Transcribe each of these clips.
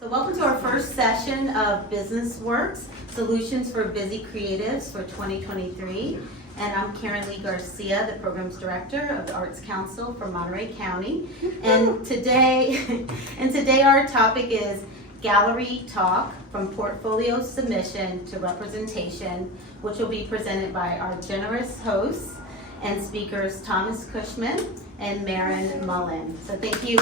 So welcome to our first session of BusinessWorks, Solutions for Busy Creatives for 2023. And I'm Karen Lee Garcia, the Programs Director of the Arts Council for Monterey County. And today our topic is Gallery Talk, from Portfolio Submission to Representation, which will be presented by our generous hosts and speakers, Thomas Cushman and Maren Mullen. So thank you.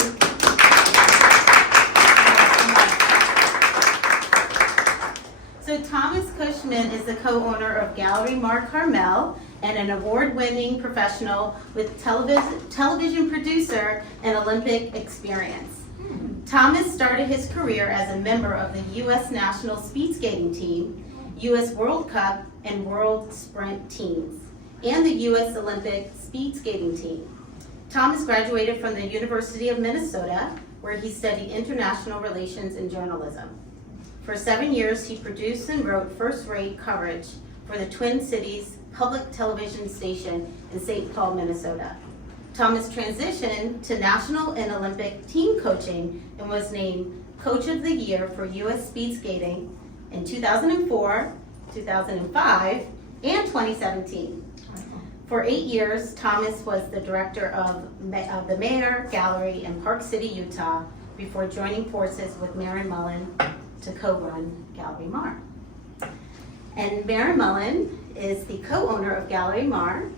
So Thomas Cushman is the co-owner of Gallery MAR Carmel and an award-winning professional with television producer and Olympic experience. Thomas started his career as a member of the U.S. National Speed Skating Team, U.S. World Cup and World Sprint teams, and the U.S. Olympic Speed Skating Team. Thomas graduated from the University of Minnesota, where he studied international relations and journalism. For 7 years, he produced and wrote first-rate coverage for the Twin Cities public television station in St. Paul, Minnesota. Thomas transitioned to national and Olympic team coaching and was named Coach of the Year for U.S. Speed Skating in 2004, 2005, and 2017. For 8 years, Thomas was the director of the MAR Gallery in Park City, Utah, before joining forces with Maren Mullen to co-run Gallery MAR. And Maren Mullen is the co-owner of Gallery MAR,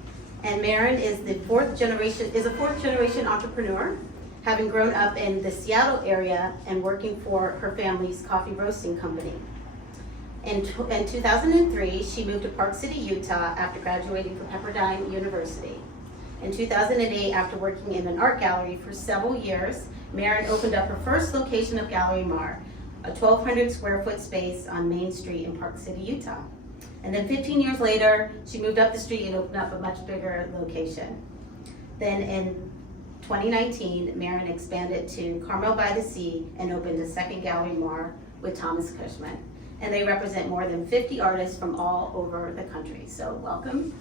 and Maren is a fourth generation entrepreneur, having grown up in the Seattle area and working for her family's coffee roasting company. In 2003, she moved to Park City, Utah after graduating from Pepperdine University. In 2008, after working in an art gallery for several years, Maren opened up her first location of Gallery MAR, a 1,200 square foot space on Main Street in Park City, Utah. And then 15 years later, she moved up the street and opened up a much bigger location. Then in 2019, Maren expanded to Carmel by the Sea and opened a second Gallery MAR with Thomas Cushman. And they represent more than 50 artists from all over the country. So welcome.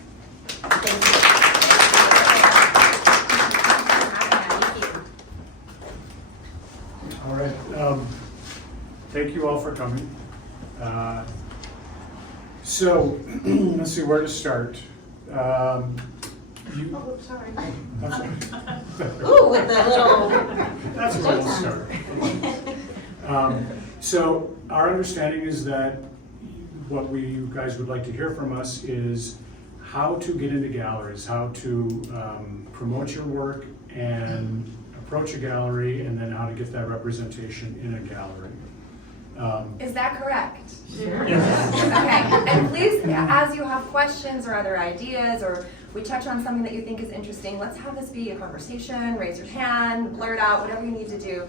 Thank you. All right. Thank you all for coming. So let's see where to start. Sorry. Ooh, with the little. That's where we'll start. So our understanding is that what you guys would like to hear from us is how to get into galleries, how to promote your work and approach a gallery, and then how to get that representation in a gallery. Is that correct? Sure. Okay, and please, as you have questions or other ideas, or we touch on something that you think is interesting, let's have this be a conversation, raise your hand, blurt out, whatever you need to do,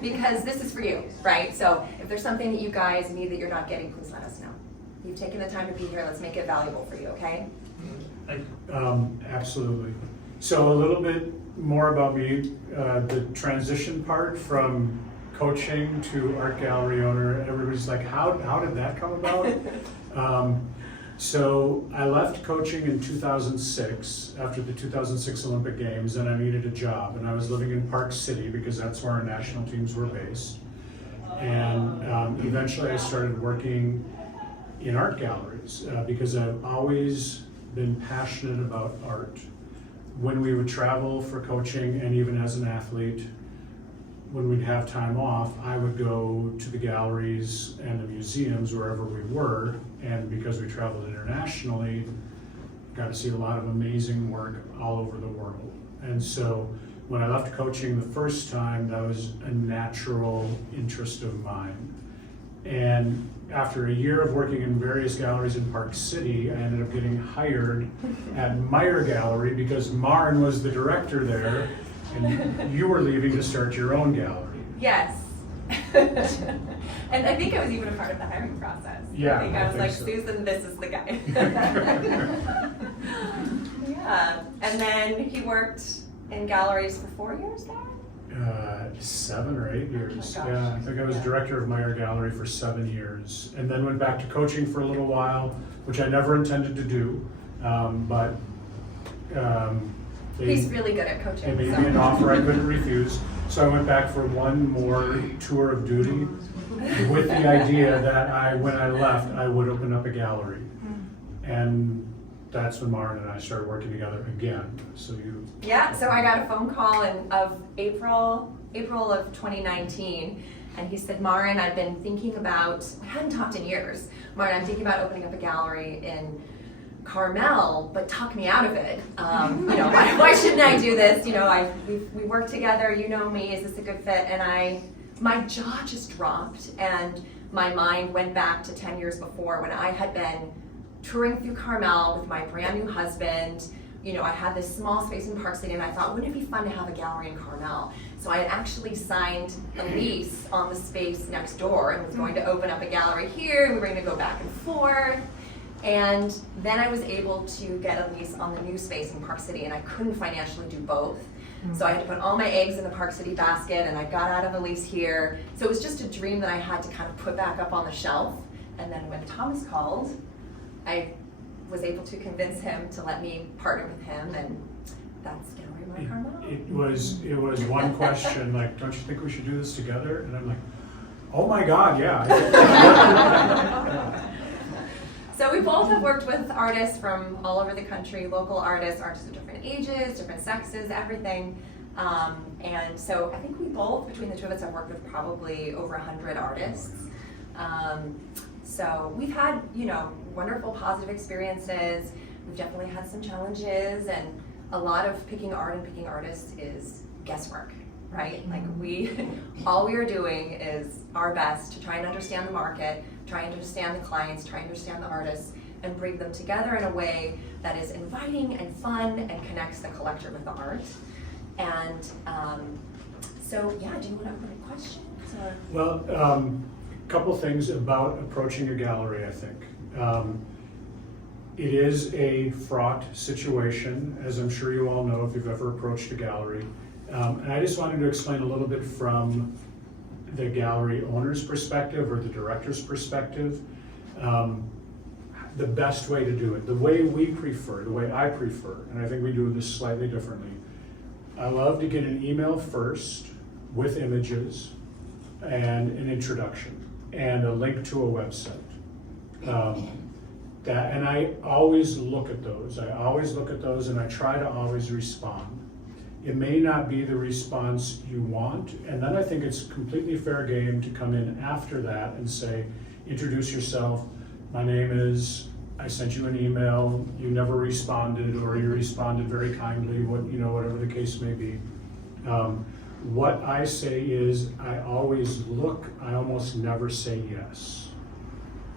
because this is for you, right? So if there's something that you guys need that you're not getting, please let us know. You've taken the time to be here, let's make it valuable for you, okay? Absolutely. So a little bit more about me, the transition part from coaching to art gallery owner, everybody's like, how did that come about? So I left coaching in 2006 after the 2006 Olympic Games, and I needed a job, and I was living in Park City because that's where our national teams were based. And eventually I started working in art galleries because I've always been passionate about art. When we would travel for coaching, and even as an athlete, when we'd have time off, I would go to the galleries and the museums wherever we were, and because we traveled internationally, got to see a lot of amazing work all over the world. And so when I left coaching the first time, that was a natural interest of mine. And after a year of working in various galleries in Park City, I ended up getting hired at MAR Gallery because Maren was the director there, and you were leaving to start your own gallery. Yes. And I think I was even a part of the hiring process. Yeah, I think like, so. Susan, this is the guy. Yeah. And then he worked in galleries for 4 years there? 7 or 8 years. Oh my gosh. Yeah, I think I was director of MAR Gallery for 7 years, and then went back to coaching for a little while, which I never intended to do, but He's really good at coaching. They made me an offer I couldn't refuse. So I went back for one more tour of duty with the idea that when I left, I would open up a gallery. And that's when Maren and I started working together again. So so I got a phone call of April of 2019, and he said, Maren, I've been thinking about, I hadn't talked in years, Maren, I'm thinking about opening up a gallery in Carmel, but talk me out of it. Why shouldn't I do this? We work together, you know me, is this a good fit? And my jaw just dropped, and my mind went back to 10 years before when I had been touring through Carmel with my brand new husband. I had this small space in Park City, and I thought, wouldn't it be fun to have a gallery in Carmel? So I had actually signed a lease on the space next door and was going to open up a gallery here, and we were going to go back and forth. And then I was able to get a lease on the new space in Park City, and I couldn't financially do both. So I had to put all my eggs in the Park City basket, and I got out of the lease here. So it was just a dream that I had to kind of put back up on the shelf. And then when Thomas called, I was able to convince him to let me partner with him, and that's Gallery MAR Carmel. It was one question, like, don't you think we should do this together? And I'm like, oh my God, yeah. So we both have worked with artists from all over the country, local artists of different ages, different sexes, everything. And so I think we both, between the two of us, have worked with probably over 100 artists. So we've had, wonderful positive experiences. We've definitely had some challenges, and a lot of picking art and picking artists is guesswork, right? Like all we are doing is our best to try and understand the market, try and understand the clients, try and understand the artists, and bring them together in a way that is inviting and fun and connects the collector with the art. And do you want to open a question? Well, a couple things about approaching a gallery, I think. It is a fraught situation, as I'm sure you all know if you've ever approached a gallery. And I just wanted to explain a little bit from the gallery owner's perspective or the director's perspective, the best way to do it, the way I prefer, and I think we do this slightly differently. I love to get an email first with images and an introduction and a link to a website. And I always look at those. And I try to always respond. It may not be the response you want, and then I think it's completely fair game to come in after that and say, introduce yourself. My name is, I sent you an email, you never responded, or you responded very kindly, whatever the case may be. What I say is, I always look, I almost never say yes.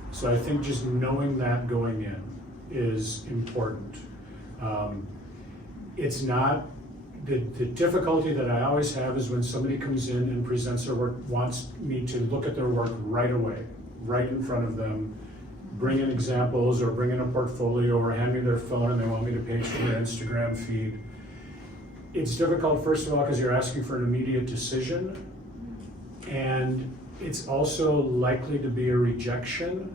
So I think just knowing that going in is important. It's not, the difficulty that I always have is when somebody comes in and presents their work, wants me to look at their work right away, right in front of them, bring in examples or bring in a portfolio or hand me their phone and they want me to page to their Instagram feed. It's difficult, first of all, because you're asking for an immediate decision, and it's also likely to be a rejection,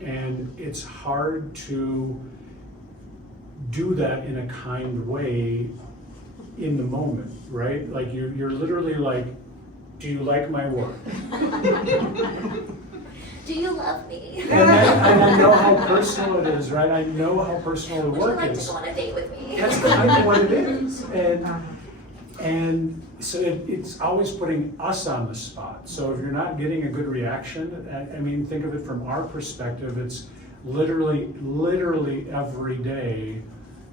and it's hard to do that in a kind way in the moment, right? Like you're literally like, do you like my work? Do you love me? And I know how personal it is, right? I know how personal the work Would you like is. to go on a date with me? That's kind of what it is. And so it's always putting us on the spot. So if you're not getting a good reaction, I mean, think of it from our perspective, it's literally every day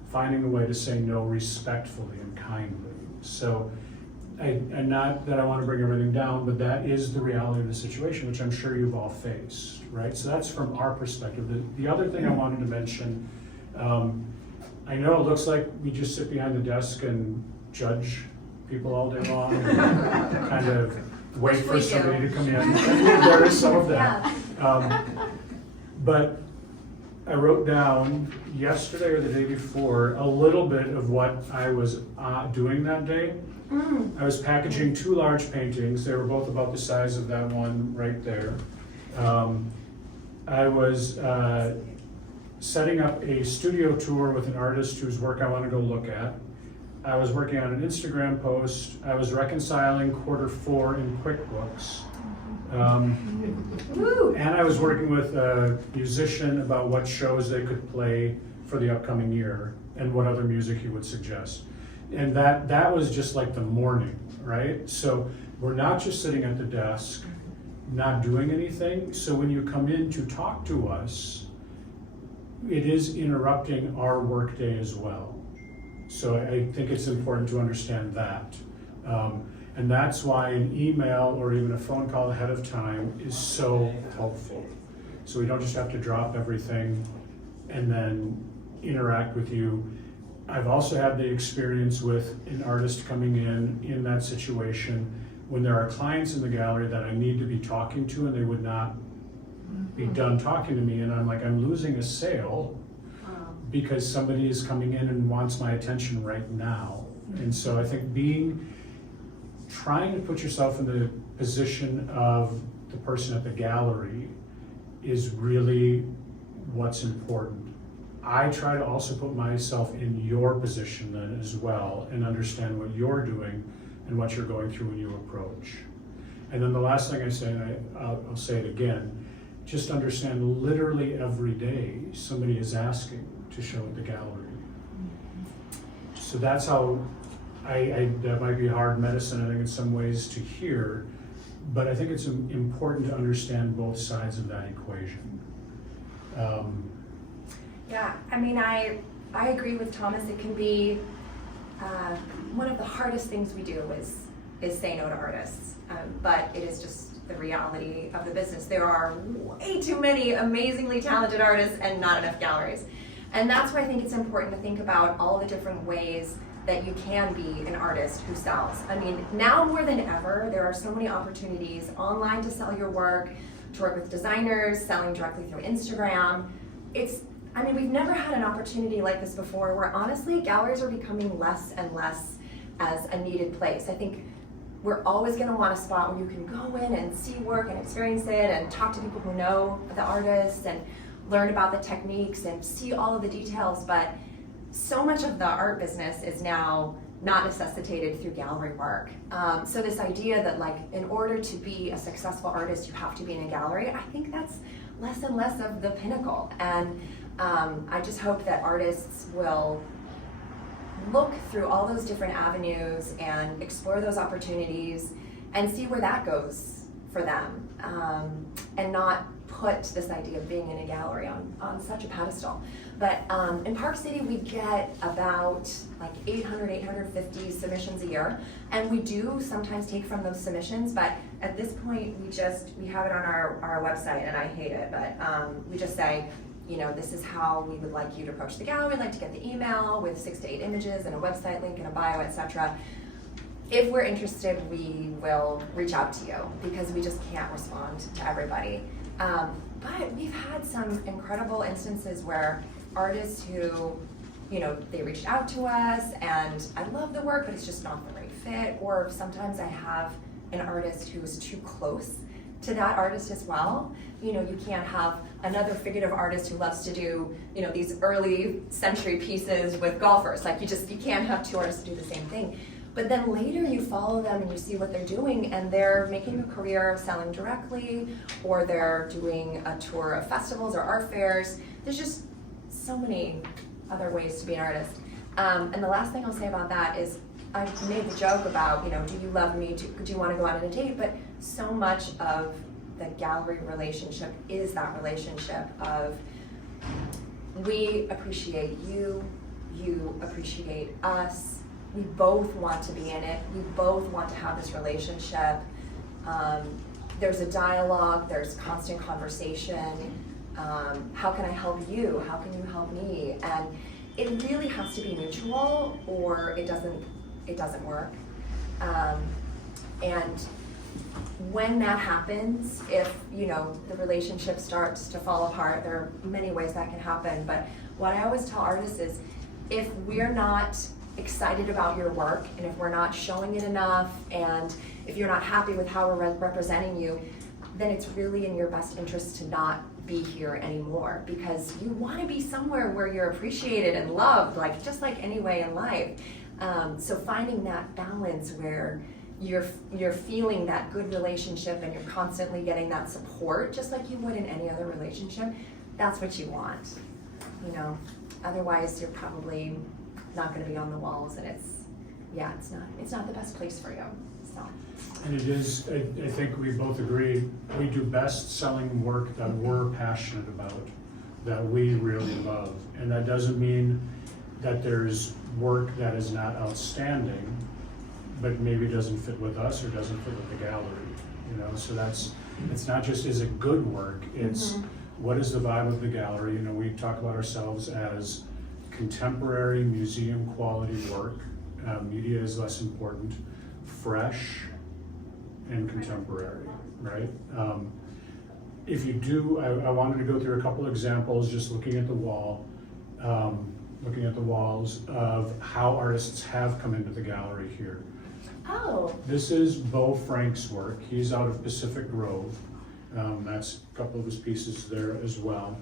finding a way to say no respectfully and kindly. So, and not that I want to bring everything down, but that is the reality of the situation, which I'm sure you've all faced, right? So that's from our perspective. The other thing I wanted to mention, I know it looks like we just sit behind the desk and judge people all day long and kind of wait for somebody to come in. There is some of that. Yeah. But I wrote down yesterday or the day before a little bit of what I was doing that day. I was packaging 2 large paintings. They were both about the size of that one right there. I was setting up a studio tour with an artist whose work I want to go look at. I was working on an Instagram post, I was reconciling Q4 in QuickBooks. And I was working with a musician about what shows they could play for the upcoming year and what other music he would suggest. And that was just like the morning, right? So we're not just sitting at the desk, not doing anything. So when you come in to talk to us, it is interrupting our workday as well. So I think it's important to understand that. And that's why an email or even a phone call ahead of time is so helpful. So we don't just have to drop everything and then interact with you. I've also had the experience with an artist coming in that situation when there are clients in the gallery that I need to be talking to and they would not be done talking to me, and I'm like, I'm losing a sale because somebody is coming in and wants my attention right now. And so I think trying to put yourself in the position of the person at the gallery is really what's important. I try to also put myself in your position then as well and understand what you're doing and what you're going through when you approach. And then the last thing I say, and I'll say it again, just understand literally every day somebody is asking to show at the gallery. So that's how that might be hard medicine, I think, in some ways to hear, but I think it's important to understand both sides of that equation. Yeah, I mean, I agree with Thomas. It can be one of the hardest things we do is say no to artists, but it is just the reality of the business. There are way too many amazingly talented artists and not enough galleries. And that's why I think it's important to think about all the different ways that you can be an artist who sells. I mean, now more than ever, there are so many opportunities online to sell your work, to work with designers, selling directly through Instagram. We've never had an opportunity like this before where honestly, galleries are becoming less and less as a needed place. I think we're always gonna want a spot where you can go in and see work and experience it and talk to people who know the artists and learn about the techniques and see all of the details, but so much of the art business is now not necessitated through gallery work. So this idea that like in order to be a successful artist, you have to be in a gallery, I think that's less and less of the pinnacle. And I just hope that artists will look through all those different avenues and explore those opportunities and see where that goes for them, and not put this idea of being in a gallery on such a pedestal. But in Park City, we get about like 850 submissions a year, and we do sometimes take from those submissions, but at this point, we have it on our website, and I hate it, but we just say, this is how we would like you to approach the gallery. We'd like to get the email with 6 to 8 images and a website link and a bio, etc. If we're interested, we will reach out to you because we just can't respond to everybody. But we've had some incredible instances where artists who, they reached out to us and I love the work, but it's just not the right fit. Or sometimes I have an artist who is too close to that artist as well. You can't have another figurative artist who loves to do, these early century pieces with golfers. Like you can't have two artists do the same thing. But then later you follow them and you see what they're doing and they're making a career of selling directly, or they're doing a tour of festivals or art fairs. There's just so many other ways to be an artist. And the last thing I'll say about that is I made the joke about, do you love me? Do you want to go out on a date? But so much of the gallery relationship is that relationship of we appreciate you, you appreciate us, we both want to be in it, we both want to have this relationship. There's a dialogue, there's constant conversation. How can I help you? How can you help me? And it really has to be mutual or it doesn't work. And when that happens, if the relationship starts to fall apart, there are many ways that can happen. But what I always tell artists is if we're not excited about your work and if we're not showing it enough and if you're not happy with how we're representing you, then it's really in your best interest to not be here anymore, because you want to be somewhere where you're appreciated and loved, just like any way in life. So finding that balance where you're feeling that good relationship and you're constantly getting that support, just like you would in any other relationship, that's what you want. You know, otherwise you're probably not going to be on the walls, and it's not the best place for you. So. And it is, I think we both agree, we do best selling work that we're passionate about, that we really love. And that doesn't mean that there's work that is not outstanding, but maybe doesn't fit with us or doesn't fit with the gallery, you know? So it's not just is it good work, it's what is the vibe of the gallery? You know, we talk about ourselves as contemporary museum quality work. Media is less important, fresh and contemporary, right? If you do, I wanted to go through a couple examples, just looking at the wall, looking at the walls of how artists have come into the gallery here. Oh. This is Beau Frank's work. He's out of Pacific Grove. That's a couple of his pieces there as well.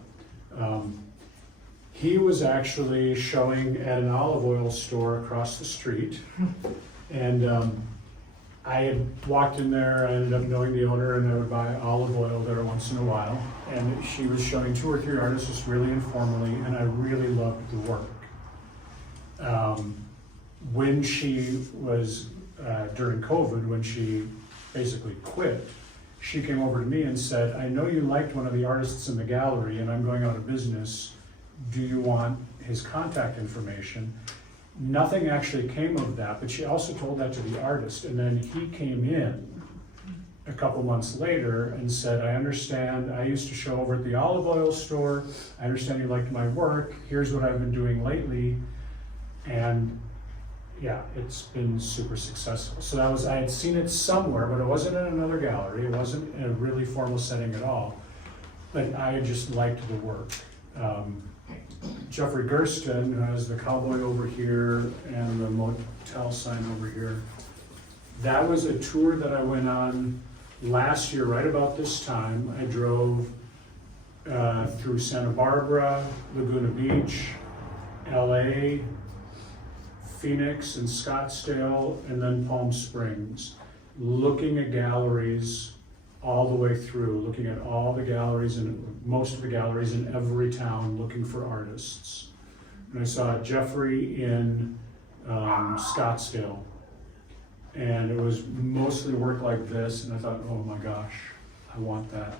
He was actually showing at an olive oil store across the street. And I had walked in there, I ended up knowing the owner, and I would buy olive oil there once in a while. And she was showing 2 or 3 artists just really informally, and I really loved the work. When she was, during COVID, when she basically quit, she came over to me and said, I know you liked one of the artists in the gallery and I'm going out of business. Do you want his contact information? Nothing actually came of that, but she also told that to the artist. And then he came in a couple months later and said, I understand, I used to show over at the olive oil store. I understand you liked my work. Here's what I've been doing lately. And yeah, it's been super successful. So that was, I had seen it somewhere, but it wasn't in another gallery. It wasn't in a really formal setting at all. But I just liked the work. Jeffrey Gersten, who has the cowboy over here and the motel sign over here, that was a tour that I went on last year, right about this time. I drove through Santa Barbara, Laguna Beach, LA, Phoenix and Scottsdale, and then Palm Springs, looking at galleries all the way through, looking at all the galleries and most of the galleries in every town, looking for artists. And I saw Jeffrey in Scottsdale, and it was mostly work like this, and I thought, oh my gosh, I want that.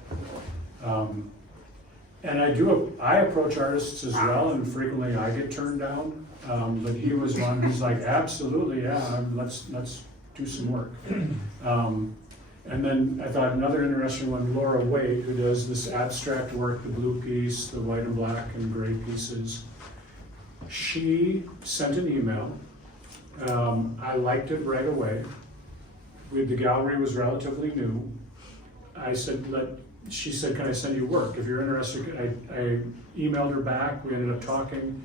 And I approach artists as well, and frequently I get turned down. But he was one who's like, absolutely, yeah, let's do some work. And then I thought another interesting one, Laura Waite, who does this abstract work, the blue piece, the white and black and gray pieces. She sent an email. I liked it right away. The gallery was relatively new. I said, she said, can I send you work? If you're interested, I emailed her back, we ended up talking.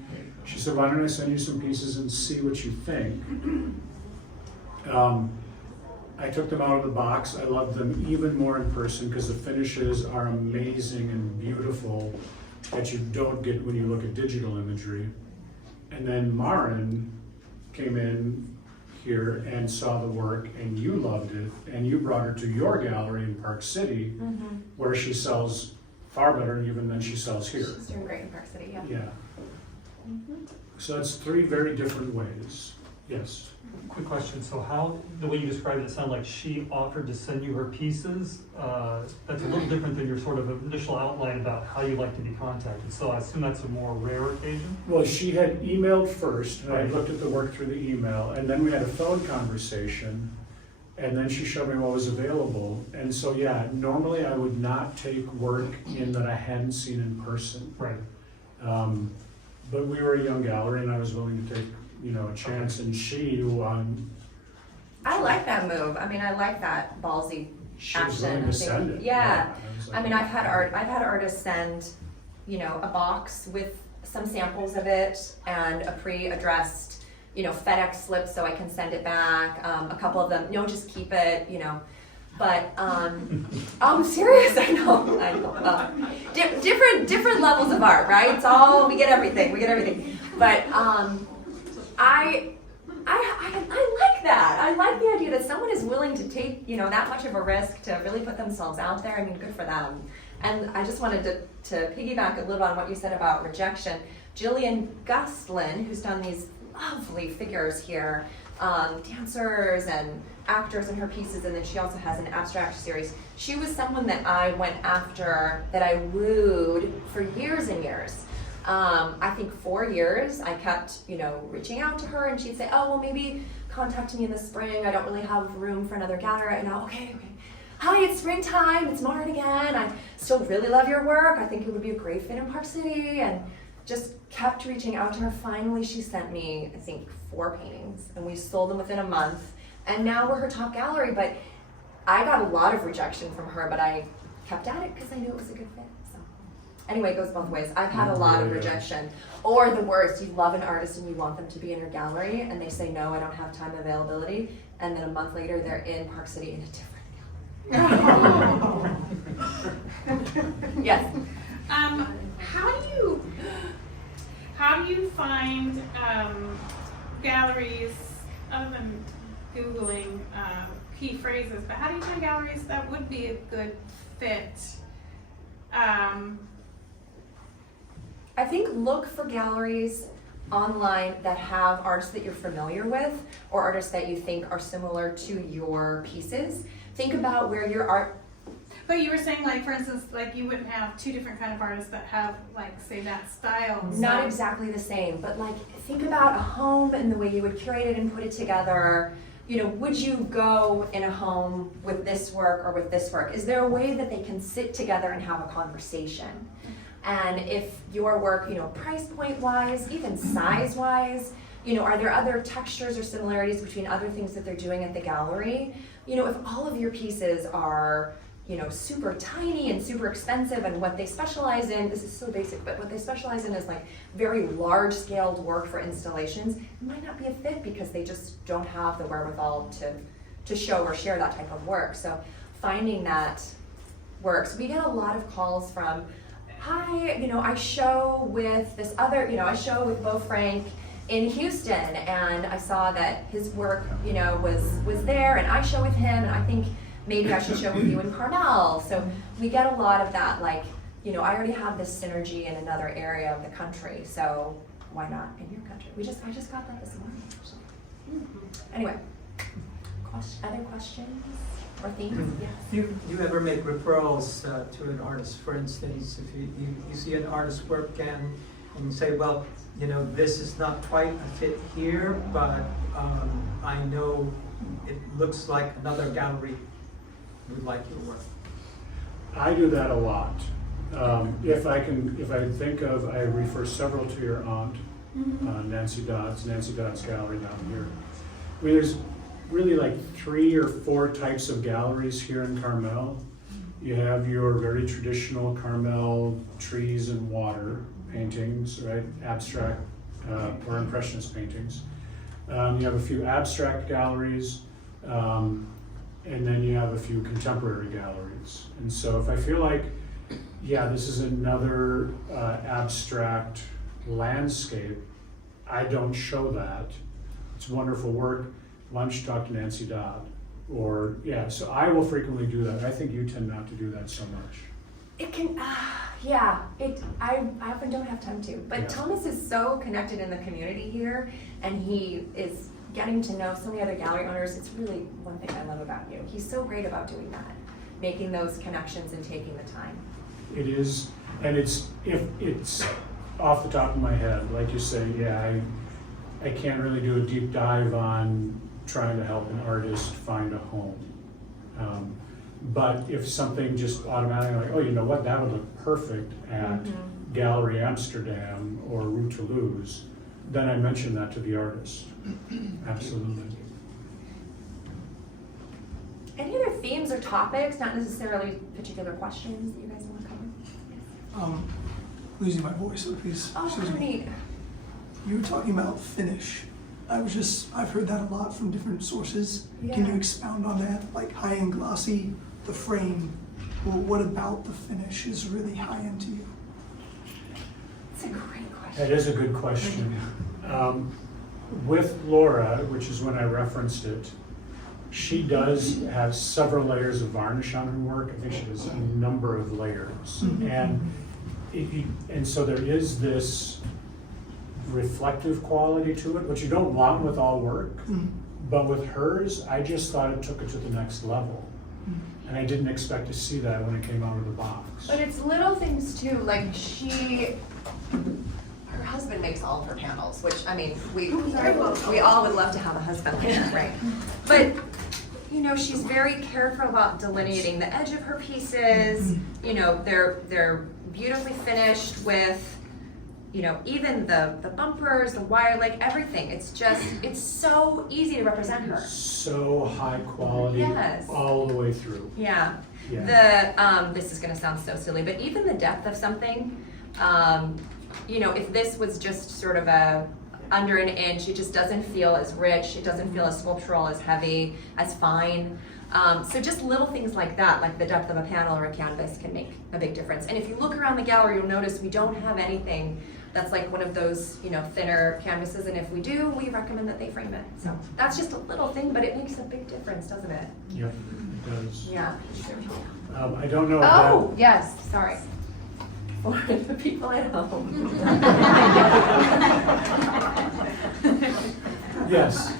She said, why don't I send you some pieces and see what you think? I took them out of the box. I loved them even more in person because the finishes are amazing and beautiful that you don't get when you look at digital imagery. And then Maren came in here and saw the work, and you loved it, and you brought her to your gallery in Park City, where she sells far better even than she sells here. She's doing great in Park City, yeah. Yeah. So it's 3 very different ways. Yes. Quick question, so how, the way you described it, it sounded like she offered to send you her pieces. That's a little different than your sort of initial outline about how you like to be contacted. So I assume that's a more rare occasion? Well, she had emailed first, and I looked at the work through the email, and then we had a phone conversation, and then she showed me what was available. And so, yeah, normally I would not take work in that I hadn't seen in person. Right. But we were a young gallery, and I was willing to take, a chance, and she I like that move. I mean, I like that ballsy was action. willing to send it. Yeah. I was like, I mean, I've had artists send, a box with some samples of it and a pre-addressed, FedEx slip so I can send it back. A couple of them, no, just keep it, But I'm serious. I know. Different levels of art, right? It's all we get everything. But I like that. I like the idea that someone is willing to take, that much of a risk to really put themselves out there. I mean, good for them. And I just wanted to piggyback a little on what you said about rejection. Jillian Gustlin, who's done these lovely figures here, dancers and actors in her pieces, and then she also has an abstract series. She was someone that I went after, that I wooed for years and years. I think 4 years, I kept, reaching out to her, and she'd say, oh, well, maybe contact me in the spring. I don't really have room for another gallery right now. Okay. Hi, it's springtime. It's Mart again. I still really love your work. I think it would be a great fit in Park City, and just kept reaching out to her. Finally, she sent me, I think, 4 paintings, and we sold them within a month, and now we're her top gallery. But I got a lot of rejection from her, but I kept at it because I knew it was a good fit. Anyway, it goes both ways. I've had a lot of rejection. Or the worst, you love an artist and you want them to be in your gallery, and they say, no, I don't have time availability. And then a month later, they're in Park City in a different gallery. Yes? How do you find galleries, other than Googling key phrases, but how do you find galleries that would be a good fit? I think look for galleries online that have artists that you're familiar with, or artists that you think are similar to your pieces. Think about where your art. But you were saying, like, for instance, like you wouldn't have 2 different kind of artists that have, like, say, that style. Not exactly the same, but like think about a home and the way you would curate it and put it together. Would you go in a home with this work or with this work? Is there a way that they can sit together and have a conversation? And if your work, price point wise, even size wise, are there other textures or similarities between other things that they're doing at the gallery? If all of your pieces are, super tiny and super expensive, and what they specialize in, this is so basic, but what they specialize in is like very large scaled work for installations, it might not be a fit because they just don't have the wherewithal to show or share that type of work. So finding that works. We get a lot of calls from, hi, I show with this other, I show with Beau Frank in Houston, and I saw that his work, was there, and I show with him, and I think maybe I should show with you in Carmel. So we get a lot of that, like, I already have this synergy in another area of the country, so why not in your country? I just got that this morning, actually. Anyway, other questions or themes? Yes. You ever make referrals to an artist? For instance, if you see an artist's work and you say, well, this is not quite a fit here, but I know it looks like another gallery would like your work. I do that a lot. If I think of, I refer several to your aunt, Nancy Dodd's gallery down here. I mean, there's really like 3 or 4 types of galleries here in Carmel. You have your very traditional Carmel trees and water paintings, right? Abstract or impressionist paintings. You have a few abstract galleries, and then you have a few contemporary galleries. And so if I feel like, yeah, this is another abstract landscape, I don't show that. It's wonderful work. Why don't you talk to Nancy Dodd? Or, yeah, so I will frequently do that. I think you tend not to do that so much. It can, I often don't have time to, but yeah. Thomas is so connected in the community here, and he is getting to know so many other gallery owners. It's really one thing I love about you. He's so great about doing that, making those connections and taking the time. It is, and if it's off the top of my head, like you say, yeah, I can't really do a deep dive on trying to help an artist find a home. But if something just automatically like, oh, you know what, that would look perfect at Gallery Amsterdam or Rue Toulouse, then I mention that to the artist. Absolutely. Any other themes or topics, not necessarily particular questions that you guys want to cover? Losing my voice, so please. Oh, how neat. You were talking about finish. I've heard that a lot from different sources. Yeah. Can you expound on that? Like high-end glossy, the frame. Well, what about the finish is really high-end to you? That's a great question. That is a good question. with Laura, which is when I referenced it, she does have several layers of varnish on her work. I think she has a number of layers. And so there is this reflective quality to it, which you don't want with all work. But with hers, I just thought it took it to the next level. And I didn't expect to see that when it came out of the box. But it's little things too, like her husband makes all of her panels, which, I mean, we all would love to have a husband like that, right? But, you know, she's very careful about delineating the edge of her pieces. You know, they're beautifully finished with, you know, even the bumpers, the wire, like everything. It's just, it's so easy to represent her. So high quality, Yes. all the way through. Yeah. Yeah. This is gonna sound so silly, but even the depth of something, you know, if this was just sort of under an inch, it just doesn't feel as rich, it doesn't feel as sculptural, as heavy, as fine. So just little things like that, like the depth of a panel or a canvas, can make a big difference. And if you look around the gallery, you'll notice we don't have anything that's like one of those, you know, thinner canvases, and if we do, we recommend that they frame it. So that's just a little thing, but it makes a big difference, doesn't it? Yep, it does. Yeah. I don't know if Oh, yes, sorry. For the people at home. Yes.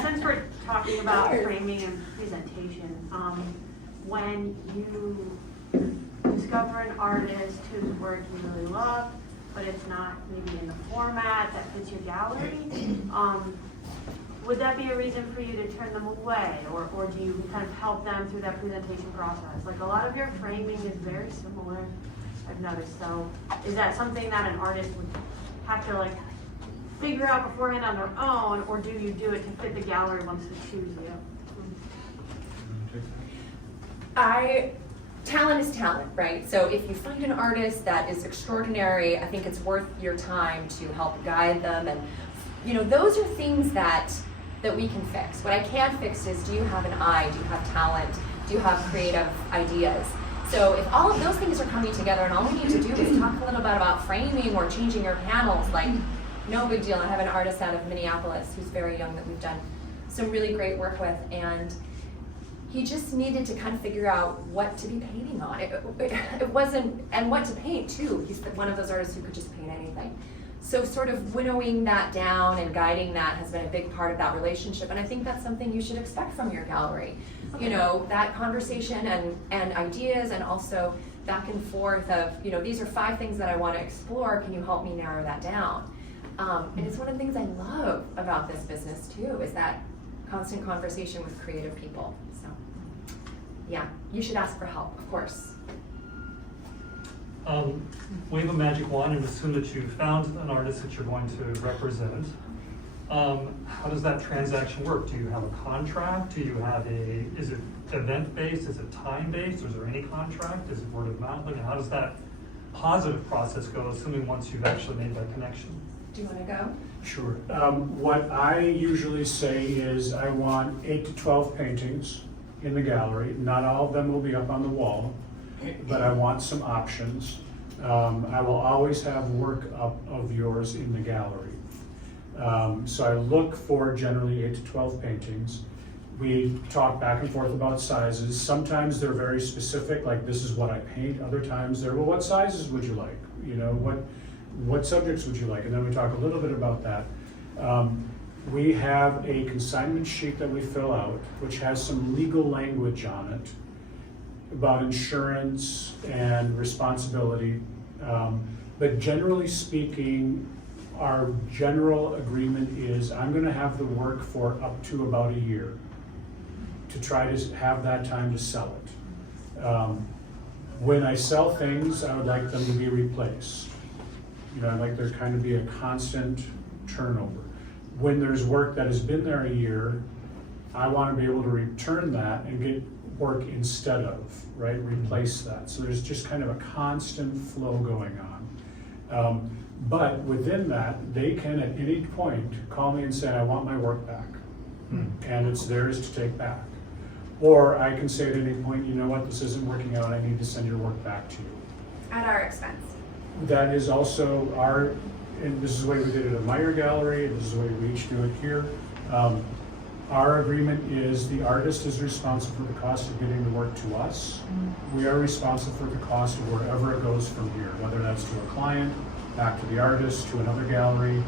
Since we're talking about framing and presentation, when you discover an artist whose work you really love, but it's not maybe in the format that fits your gallery, would that be a reason for you to turn them away, or do you kind of help them through that presentation process? Like, a lot of your framing is very similar, I've noticed. So is that something that an artist would have to like figure out beforehand on their own, or do you do it to fit the gallery once they choose you? Talent is talent, right? So if you find an artist that is extraordinary, I think it's worth your time to help guide them. And, you know, those are things that we can fix. What I can't fix is, do you have an eye? Do you have talent? Do you have creative ideas? So if all of those things are coming together and all we need to do is talk a little bit about framing or changing your panels, like, no big deal. I have an artist out of Minneapolis who's very young that we've done some really great work with, and he just needed to kind of figure out what to be painting on. It wasn't, and what to paint too. He's one of those artists who could just paint anything. So sort of winnowing that down and guiding that has been a big part of that relationship, and I think that's something you should expect from your gallery. Okay. You know, that conversation and ideas, and also back and forth of, you know, these are 5 things that I want to explore, can you help me narrow that down? And it's one of the things I love about this business too, is that constant conversation with creative people. So yeah, you should ask for help, of course. Wave a magic wand and assume that you found an artist that you're going to represent. How does that transaction work? Do you have a contract? Is it event-based? Is it time-based? Is there any contract? Is it word of mouth? Like, how does that positive process go, assuming once you've actually made that connection? Do you want to go? Sure. What I usually say is I want 8 to 12 paintings in the gallery. Not all of them will be up on the wall, but I want some options. I will always have work up of yours in the gallery. So I look for generally 8 to 12 paintings. We talk back and forth about sizes. Sometimes they're very specific, like this is what I paint. Other times they're, well, what sizes would you like? You know, what subjects would you like? And then we talk a little bit about that. We have a consignment sheet that we fill out, which has some legal language on it about insurance and responsibility. But generally speaking, our general agreement is I'm going to have the work for up to about a year to try to have that time to sell it. When I sell things, I would like them to be replaced. You know, I'd like there to kind of be a constant turnover. When there's work that has been there a year, I want to be able to return that and get work instead of, right? Replace that. So there's just kind of a constant flow going on. But within that, they can at any point call me and say, I want my work back. And it's theirs to take back. Or I can say at any point, you know what, this isn't working out, I need to send your work back to you. At our expense. That is also and this is the way we did it at Meyer Gallery, and this is the way we each do it here. Our agreement is the artist is responsible for the cost of getting the work to us. We are responsible for the cost of wherever it goes from here, whether that's to a client, back to the artist, to another gallery.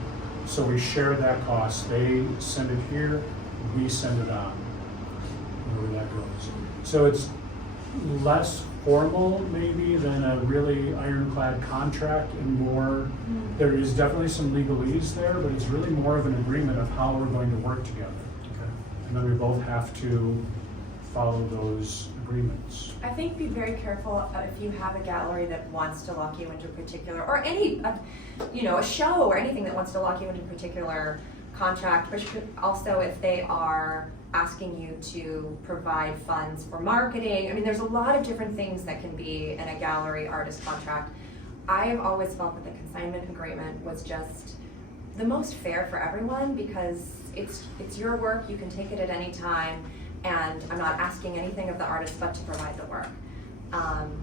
So we share that cost. They send it here, we send it on, wherever that goes. So it's less formal maybe than a really ironclad contract, and more, there is definitely some legalese there, but it's really more of an agreement of how we're going to work together. And then we both have to follow those agreements. I think be very careful if you have a gallery that wants to lock you into a particular, or any, a show or anything that wants to lock you into a particular contract, but also if they are asking you to provide funds for marketing. I mean, there's a lot of different things that can be in a gallery artist contract. I've always felt that the consignment agreement was just the most fair for everyone, because it's your work, you can take it at any time, and I'm not asking anything of the artist but to provide the work.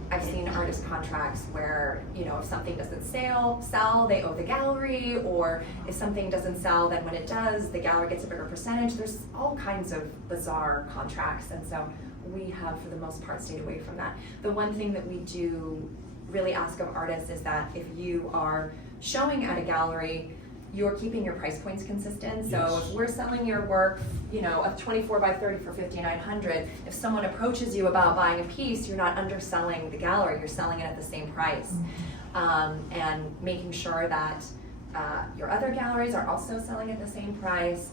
I've seen artist contracts where, if something doesn't sell, they owe the gallery, or if something doesn't sell, then when it does, the gallery gets a bigger percentage. There's all kinds of bizarre contracts, and so we have, for the most part, stayed away from that. The one thing that we do really ask of artists is that if you are showing at a gallery, you're keeping your price points consistent. So Yes. if we're selling your work, of 24 by 30 for $5,900, if someone approaches you about buying a piece, you're not underselling the gallery, you're selling it at the same price. And making sure that your other galleries are also selling at the same price.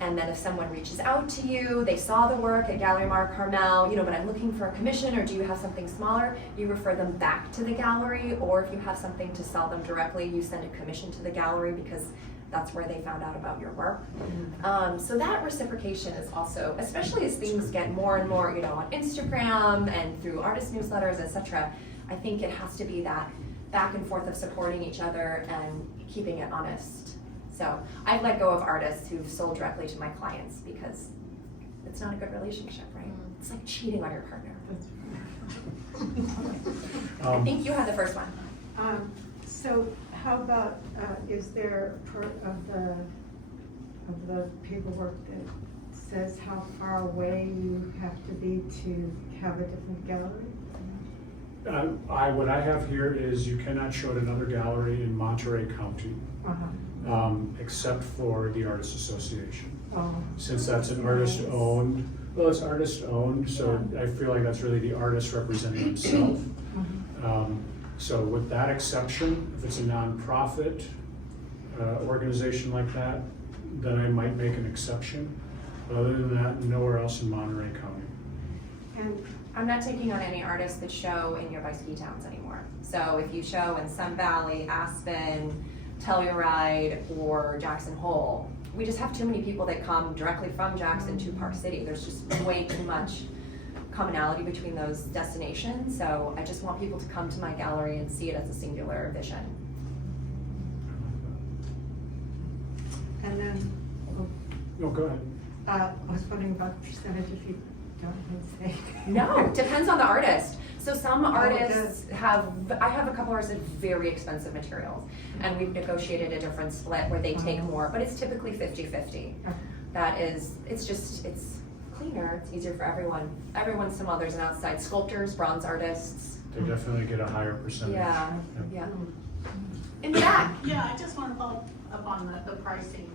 And then if someone reaches out to you, they saw the work at Gallery MAR Carmel, but I'm looking for a commission, or do you have something smaller? You refer them back to the gallery, or if you have something to sell them directly, you send a commission to the gallery, because that's where they found out about your work. So that reciprocation is also, especially as things get more and more, on Instagram and through artist newsletters, etc. I think it has to be that back and forth of supporting each other and keeping it honest. So I've let go of artists who've sold directly to my clients, because it's not a good relationship, right? It's like cheating on your partner. I think you had the first one. So how about, is there part of the paperwork that says how far away you have to be to have a different gallery? What I have here is you cannot show at another gallery in Monterey County, except for the Artists Association. Since that's an artist-owned, it's artist-owned, so I feel like that's really the artist representing himself. So with that exception, if it's a nonprofit organization like that, then I might make an exception. But other than that, nowhere else in Monterey County. And I'm not taking on any artists that show in nearby ski towns anymore. So if you show in Sun Valley, Aspen, Telluride, or Jackson Hole, we just have too many people that come directly from Jackson to Park City. There's just way too much commonality between those destinations. So I just want people to come to my gallery and see it as a singular vision. and then, No, go ahead. I was wondering about the percentage if you don't mind saying. No, depends on the artist. So some it artists I have a couple artists that have very expensive materials, and we've negotiated a different split where they take more, but it's typically 50-50. It's cleaner, it's easier for everyone. Every once in a while there's an outside sculptors, bronze artists. They definitely get a higher percentage. Yeah, Yep. yeah. In the back. Yeah, I just want to follow up on the pricing.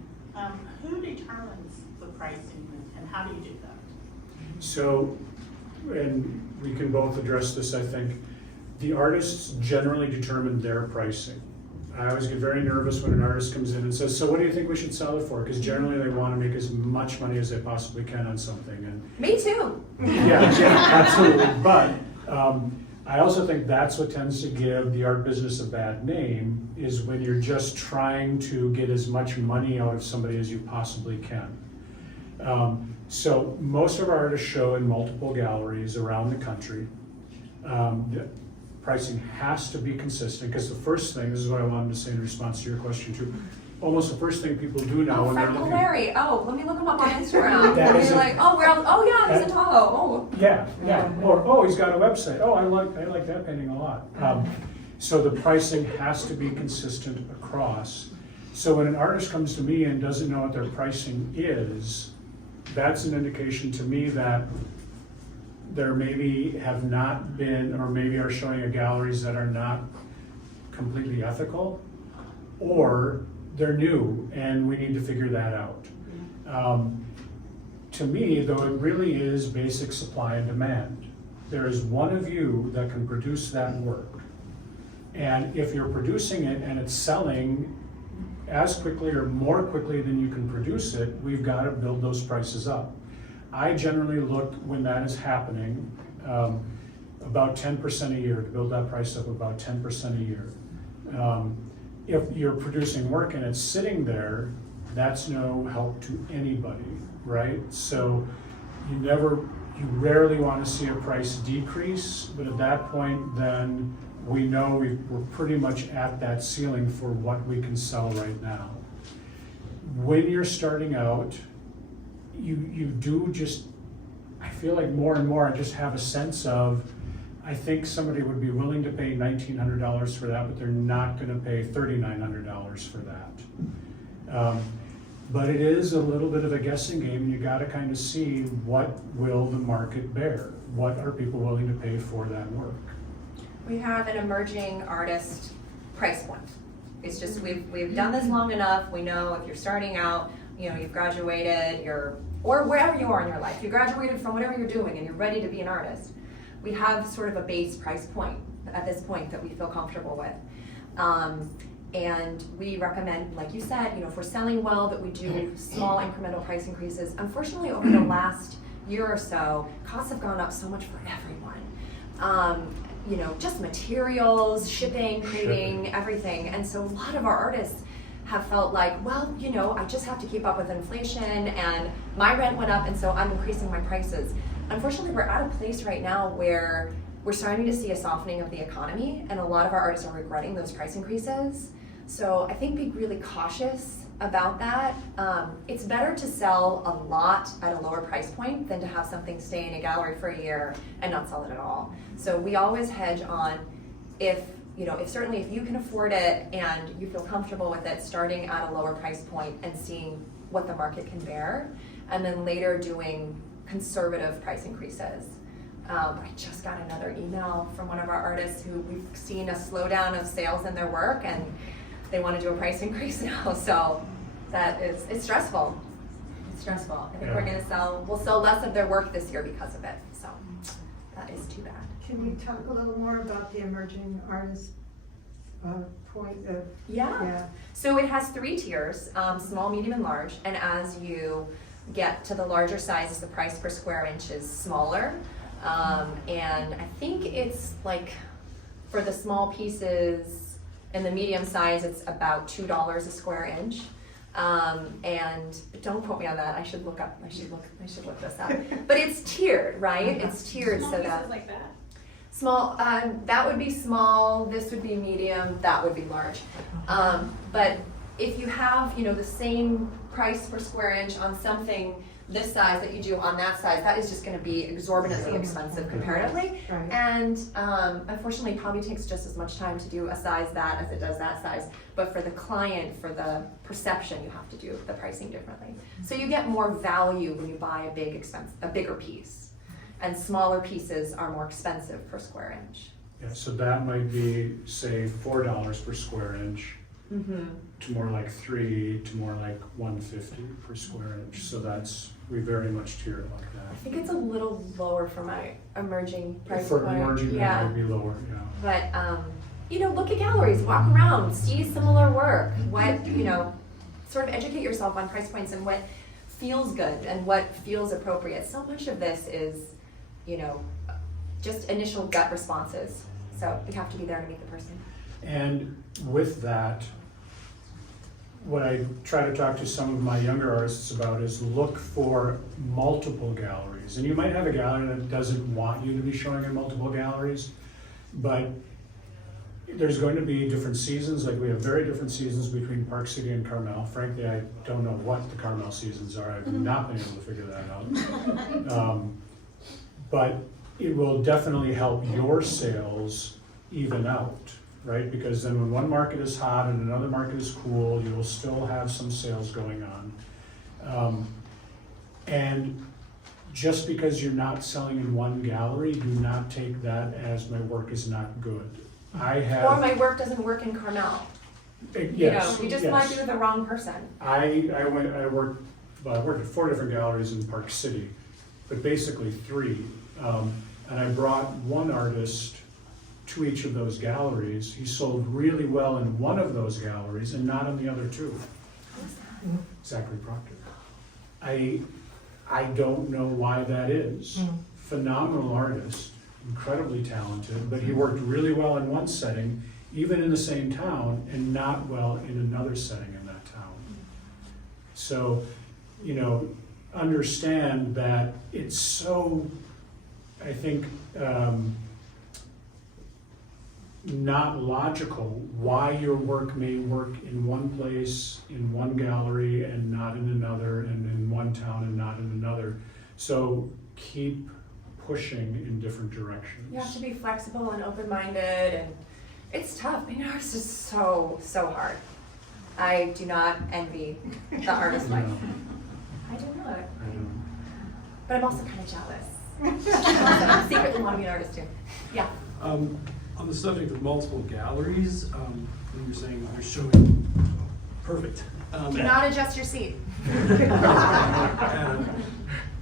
Who determines the pricing, and how do you do that? So, and we can both address this, I think. The artists generally determine their pricing. I always get very nervous when an artist comes in and says, so what do you think we should sell it for? Because generally they want to make as much money as they possibly can on something. And Me too. yeah, absolutely. But I also think that's what tends to give the art business a bad name, is when you're just trying to get as much money out of somebody as you possibly can. So most of our artists show in multiple galleries around the country. The pricing has to be consistent, because the first thing, this is what I wanted to say in response to your question too, almost the first thing people do now when they're Frank looking. Larry. Oh, let me look him up on Instagram. That And is you're a- like, yeah, he's in Tahoe. Yeah, or, oh, he's got a website, oh, I like that painting a lot. So the pricing has to be consistent across, So when an artist comes to me and doesn't know what their pricing is, that's an indication to me that there maybe have not been, or maybe are showing at galleries that are not completely ethical, or they're new and we need to figure that out. To me, though, it really is basic supply and demand. There is one of you that can produce that work. And if you're producing it and it's selling as quickly or more quickly than you can produce it, we've got to build those prices up. I generally look, when that is happening, about 10% a year, to build that price up about 10% a year. If you're producing work and it's sitting there, that's no help to anybody, right? So you rarely want to see a price decrease, but at that point, then we know we're pretty much at that ceiling for what we can sell right now. When you're starting out, you do just, I feel like more and more I just have a sense of, I think somebody would be willing to pay $1,900 for that, but they're not going to pay $3,900 for that. But it is a little bit of a guessing game, and you got to kind of see what will the market bear. What are people willing to pay for that work? We have an emerging artist price point. It's just we've done this long enough. We know if you're starting out, you've graduated, or wherever you are in your life, you graduated from whatever you're doing and you're ready to be an artist. We have sort of a base price point at this point that we feel comfortable with. And we recommend, like you said, if we're selling well, that we do small incremental price increases. Unfortunately, over the last year or so, costs have gone up so much for everyone. Just materials, shipping, cleaning, everything. And so a lot of our artists have felt like, well, I just have to keep up with inflation and my rent went up and so I'm increasing my prices. Unfortunately, we're at a place right now where we're starting to see a softening of the economy and a lot of our artists are regretting those price increases. So I think be really cautious about that. It's better to sell a lot at a lower price point than to have something stay in a gallery for a year and not sell it at all. So we always hedge on if you can afford it and you feel comfortable with it, starting at a lower price point and seeing what the market can bear, and then later doing conservative price increases. I just got another email from one of our artists who we've seen a slowdown of sales in their work and they want to do a price increase now. So it's stressful. It's stressful. I think we'll sell less of their work this year because of it. So that is too bad. Can you talk a little more about the emerging artist point of? Yeah. So it has 3 tiers, small, medium, and large. And as you get to the larger sizes, the price per square inch is smaller. And I think it's like for the small pieces and the medium size, it's about $2 a square inch. And don't quote me on that. I should look this up. But it's tiered, right? It's tiered so that like that. small. That would be small. This would be medium. That would be large. But if you have, the same price per square inch on something this size that you do on that size, that is just going to be exorbitantly expensive comparatively. Right. And unfortunately, it probably takes just as much time to do a size that as it does that size. But for the client, for the perception, you have to do the pricing differently. So you get more value when you buy a bigger piece. And smaller pieces are more expensive per square inch. Yeah, so that might be, say, $4 per square inch. To more like $3 to more like $1.50 per square inch. So we very much tier it like that. I think it's a little lower for my emerging price For point. emerging, that might be lower, yeah. But look at galleries, walk around, see similar work. What sort of educate yourself on price points and what feels good and what feels appropriate. So much of this is, just initial gut responses. So you have to be there to meet the person. And with that, what I try to talk to some of my younger artists about is look for multiple galleries. And you might have a gallery that doesn't want you to be showing in multiple galleries, but there's going to be different seasons. Like we have very different seasons between Park City and Carmel. Frankly, I don't know what the Carmel seasons are. I've not been able to figure that out. But it will definitely help your sales even out. right? Because then when one market is hot and another market is cool, you will still have some sales going on. And just because you're not selling in one gallery, do not take that as my work is not good. I have. Or my work doesn't work in Carmel. Yes, You know, you just yes. might be with the wrong person. I worked at 4 different galleries in Park City, but basically 3. And I brought one artist to each of those galleries. He sold really well in one of those galleries and not in the other 2. Who's that? Zachary Proctor. I don't know why that is. Phenomenal artist, incredibly talented, but he worked really well in one setting, even in the same town, and not well in another setting in that town. So, you know, understand that it's so, I think, not logical why your work may work in one place, in one gallery, and not in another, and in one town and not in another. So keep pushing in different directions. You have to be flexible and open-minded, and it's tough. Being an artist is so hard. I do not envy the artist life. I do not. I know. But I'm also kind of jealous. I secretly want to be an artist too. Yeah. On the subject of multiple galleries, when you're saying they're showing, perfect. Do not adjust your seat. At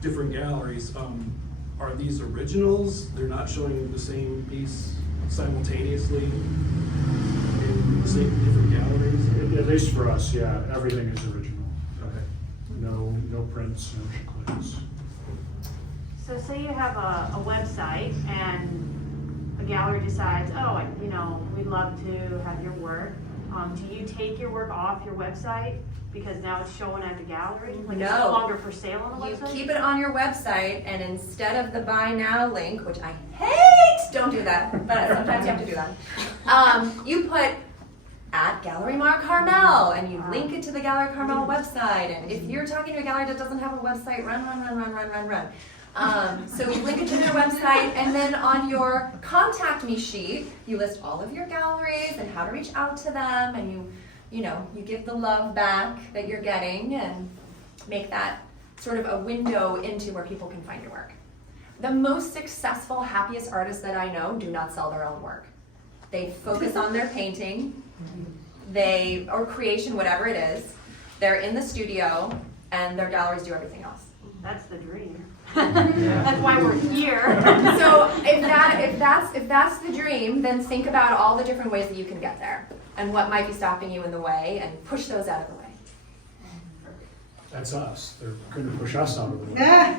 different galleries, are these originals? They're not showing the same piece simultaneously in the same different galleries? At least for us, yeah, everything is original. Okay. No prints, no chiclets. So say you have a website and a gallery decides, oh, you know, we'd love to have your work. Do you take your work off your website because now it's showing at the gallery? Like it's no No. longer for sale on the You website? keep it on your website, and instead of the buy now link, which I hate, don't do that, but sometimes you have to do that. You put at Gallery MAR Carmel, and you link it to the Gallery Carmel website. And if you're talking to a gallery that doesn't have a website, run. So you link it to their website, and then on your contact me sheet, you list all of your galleries and how to reach out to them, and you give the love back that you're getting, and make that sort of a window into where people can find your work. The most successful, happiest artists that I know do not sell their own work. They focus on their painting, or creation, whatever it is. They're in the studio, and their galleries do everything else. That's the dream. That's why we're here. So if that's the dream, then think about all the different ways that you can get there, and what might be stopping you in the way, and push those out of the way. That's us. They're going to push us out of the way.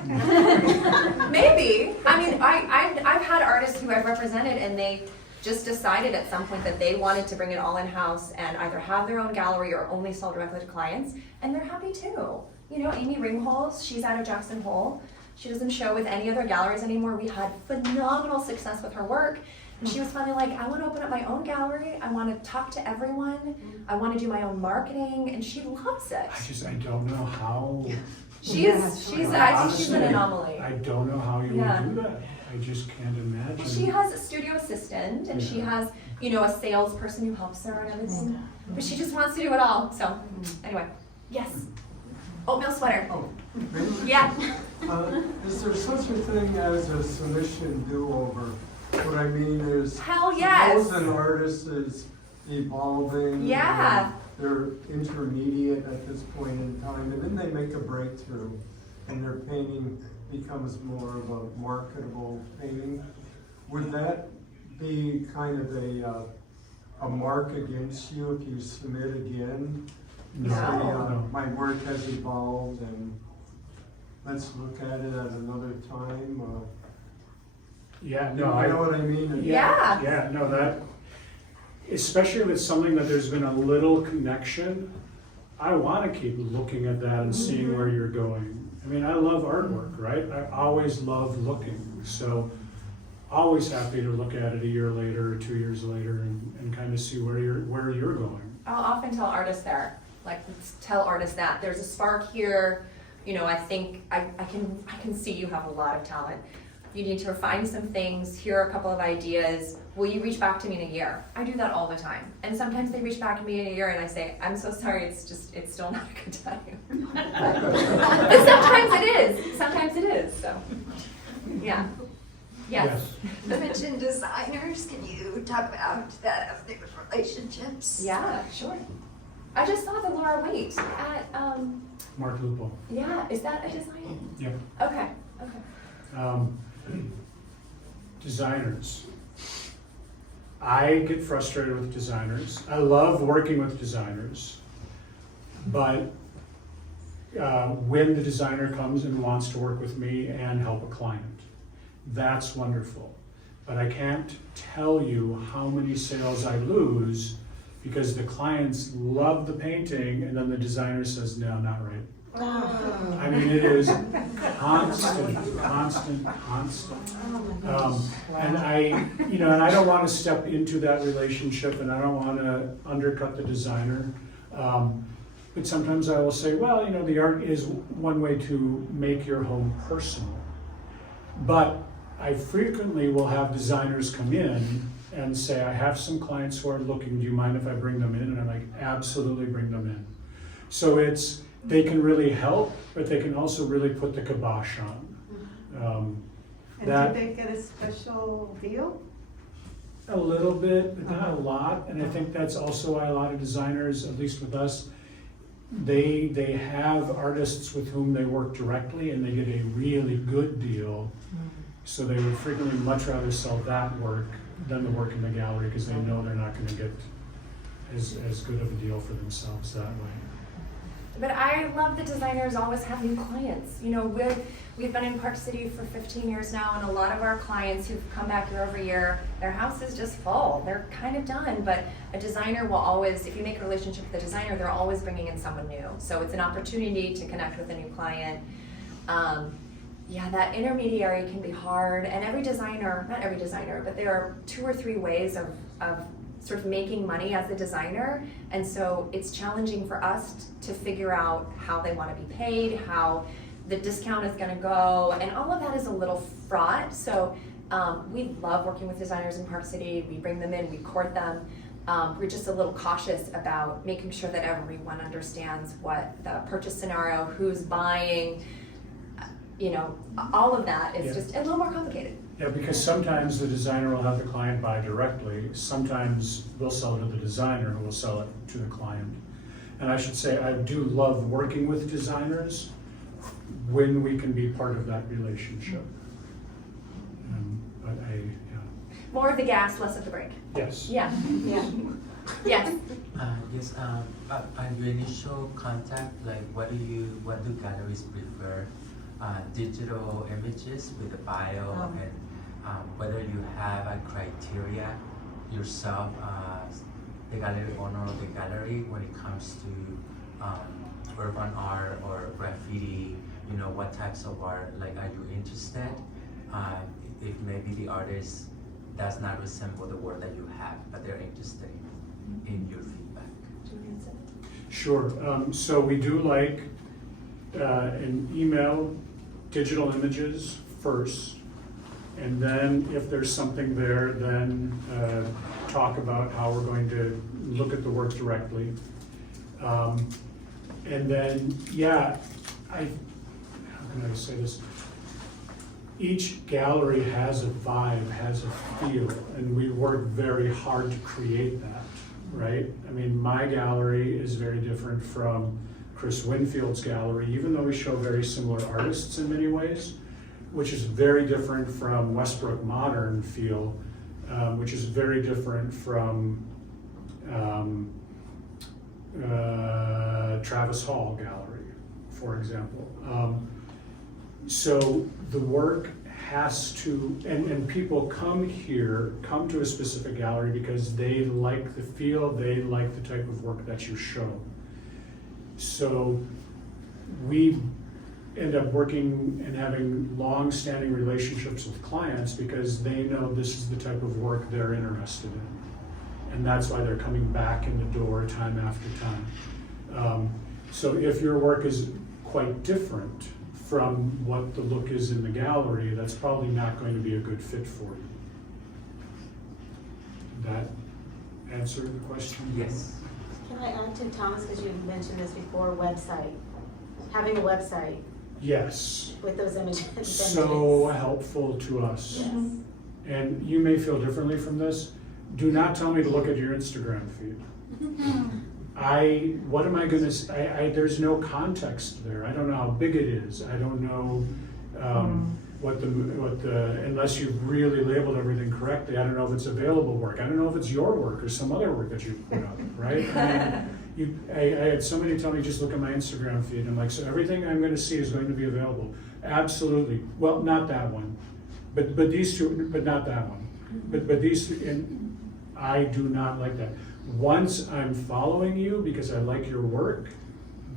Maybe. I mean, I've had artists who I've represented, and they just decided at some point that they wanted to bring it all in-house and either have their own gallery or only sell directly to clients, and they're happy too. You know, Amy Ringholz, she's out of Jackson Hole. She doesn't show with any other galleries anymore. We had phenomenal success with her work. And she was finally like, I want to open up my own gallery. I want to talk to everyone. I want to do my own marketing, and she loves it. I don't know how. I think she's an anomaly. I don't know how you would do that. I just can't imagine. She has a studio assistant, and she has, a salesperson who helps her and everything. But she just wants to do it all. So, anyway, yes. Oatmeal sweater. Oh, Yeah. is there such a thing as a submission do-over? What I mean is, Hell yes. suppose an artist is evolving. Yeah. They're intermediate at this point in time, and then they make a breakthrough, and their painting becomes more of a marketable painting. Would that be kind of a mark against you if you submit again? No. Say, my work has evolved, and let's look at it at another time. Yeah, You no, know what I mean? Yeah. Yeah, no, that, especially if it's something that there's been a little connection, I want to keep looking at that and seeing where you're going. I mean, I love artwork, right? I always love looking. So always happy to look at it a year later or 2 years later and kind of see where you're going. I'll often tell artists that there's a spark here. I think I can see you have a lot of talent. you need to refine some things, here are a couple of ideas, will you reach back to me in a year? I do that all the time. And sometimes they reach back to me in a year and I say, I'm so sorry, it's still not a good time. But sometimes it is, so, yeah. Yes. You mentioned designers. Can you talk about that of their relationships? Yeah, sure. I just saw the Laura Waite at, Mark Lupo. yeah, is that a designer? Yeah. Okay. Designers. I get frustrated with designers. I love working with designers, but when the designer comes and wants to work with me and help a client, that's wonderful. But I can't tell you how many sales I lose because the clients love the painting and then the designer says, no, not right. I mean, it is constant. And I don't want to step into that relationship and I don't want to undercut the designer. But sometimes I will say, well, the art is one way to make your home personal. But I frequently will have designers come in and say, I have some clients who are looking, do you mind if I bring them in? And I'm like, absolutely bring them in. So they can really help, but they can also really put the kibosh on. And do they get a special deal? A little bit, but not a lot. And I think that's also why a lot of designers, at least with us, they have artists with whom they work directly and they get a really good deal. So they would frequently much rather sell that work than the work in the gallery because they know they're not going to get as good of a deal for themselves that way. But I love that designers always have new clients. We've been in Park City for 15 years now, and a lot of our clients who've come back year over year, their house is just full. They're kind of done, but a designer will always, if you make a relationship with a designer, they're always bringing in someone new. So it's an opportunity to connect with a new client. That intermediary can be hard, and not every designer, but there are 2 or 3 ways of sort of making money as a designer, and so it's challenging for us to figure out how they want to be paid, how the discount is going to go, and all of that is a little fraught. So we love working with designers in Park City. We bring them in, we court them. We're just a little cautious about making sure that everyone understands what the purchase scenario, who's buying, all of that is just a little more complicated. Yeah, because sometimes the designer will have the client buy directly. Sometimes we'll sell it to the designer who will sell it to the client. And I should say, I do love working with designers when we can be part of that relationship. More of the gas, less of the brake. Yes. Yeah. Yes. Yes. On your initial contact, like, what do galleries prefer? Digital images with a bio, and whether you have a criteria yourself, the gallery owner of the gallery, when it comes to urban art or graffiti, what types of art, like, are you interested? If maybe the artist does not resemble the work that you have, but they're interested in your feedback. Sure. So we do like an email, digital images first, and then if there's something there, then talk about how we're going to look at the work directly. And then, how can I say this? Each gallery has a vibe, has a feel, and we work very hard to create that, right? I mean, my gallery is very different from Chris Winfield's gallery, even though we show very similar artists in many ways, which is very different from Westbrook Modern feel, which is very different from Travis Hall gallery, for example. So the work has to, and people come to a specific gallery because they like the feel, they like the type of work that you show. So we end up working and having long-standing relationships with clients because they know this is the type of work they're interested in. And that's why they're coming back in the door time after time. So if your work is quite different from what the look is in the gallery, that's probably not going to be a good fit for you. Did that answer the question? Yes. Can I add to Thomas, because you mentioned this before, website, having a website Yes. with those images. So helpful to us. Yes. And you may feel differently from this. Do not tell me to look at your Instagram feed. What am I gonna, there's no context there. I don't know how big it is. I don't know what the, unless you've really labeled everything correctly, I don't know if it's available work. I don't know if it's your work or some other work that you put up, right? I mean, I had somebody tell me, just look at my Instagram feed. And I'm like, so everything I'm gonna see is going to be available. Absolutely. Well, not that one, but these two, but not that one. But these two, and I do not like that. Once I'm following you because I like your work,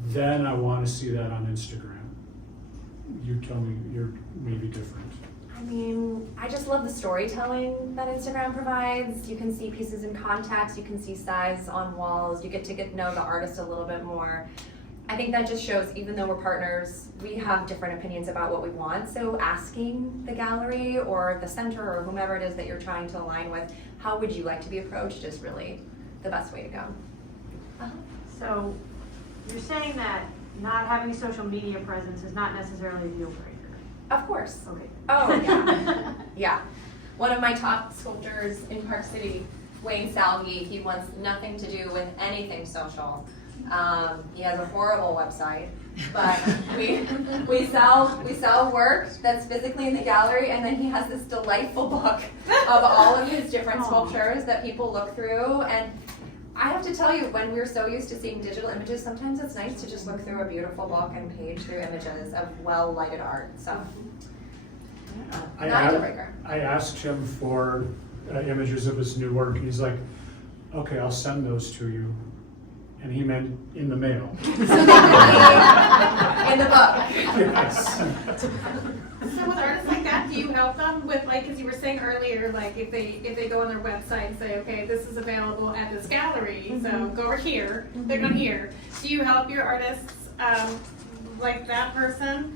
then I want to see that on Instagram. You tell me you're maybe different. I mean, I just love the storytelling that Instagram provides. You can see pieces in context, you can see size on walls, you get to know the artist a little bit more. I think that just shows, even though we're partners, we have different opinions about what we want. So asking the gallery or the center or whomever it is that you're trying to align with, how would you like to be approached, is really the best way to go. So you're saying that not having a social media presence is not necessarily a deal breaker? Of course. Okay. Oh, yeah. Yeah. One of my top sculptors in Park City, Wayne Salvi, he wants nothing to do with anything social. He has a horrible website, but we sell work that's physically in the gallery, and then he has this delightful book of all of his different sculptures that people look through. And I have to tell you, when we're so used to seeing digital images, sometimes it's nice to just look through a beautiful book and page through images of well-lighted art. So, not a deal breaker. I asked him for images of his new work, and he's like, okay, I'll send those to you. And he meant in the mail. In the book. Yes. So with artists like that, do you help them with, like, as you were saying earlier, like if they go on their website and say, okay, this is available at this gallery, so go over here, they're going here. Do you help your artists, like that person,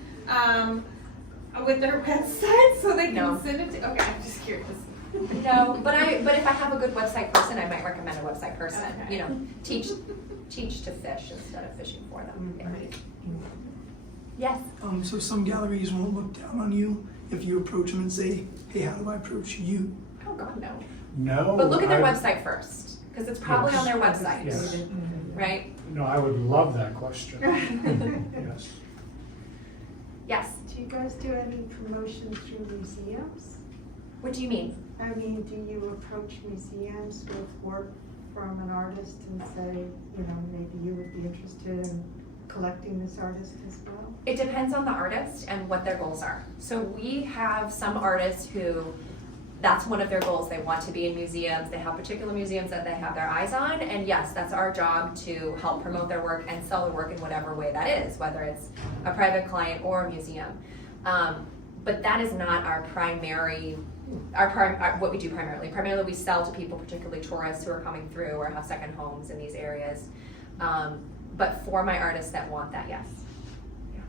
with their website so they can send it to? Okay, I'm just curious. No, but if I have a good website person, I might recommend a website person. Okay. You know, teach to fish instead of fishing for them. Yeah. Yes. So some galleries won't look down on you if you approach them and say, hey, how do I approach you? Oh God, no. No. But look at their website first, because it's probably on their website, Yes. right? No, I would love that question. Yes. Yes. Do you guys do any promotion through museums? What do you mean? I mean, do you approach museums with work from an artist and say, you know, maybe you would be interested in collecting this artist as well? It depends on the artist and what their goals are. So we have some artists who, that's one of their goals. They want to be in museums. They have particular museums that they have their eyes on. And yes, that's our job to help promote their work and sell their work in whatever way that is, whether it's a private client or a museum. But that is not our primary, what we do primarily. Primarily we sell to people, particularly tourists who are coming through or have second homes in these areas. But for my artists that want that, yes. Yeah.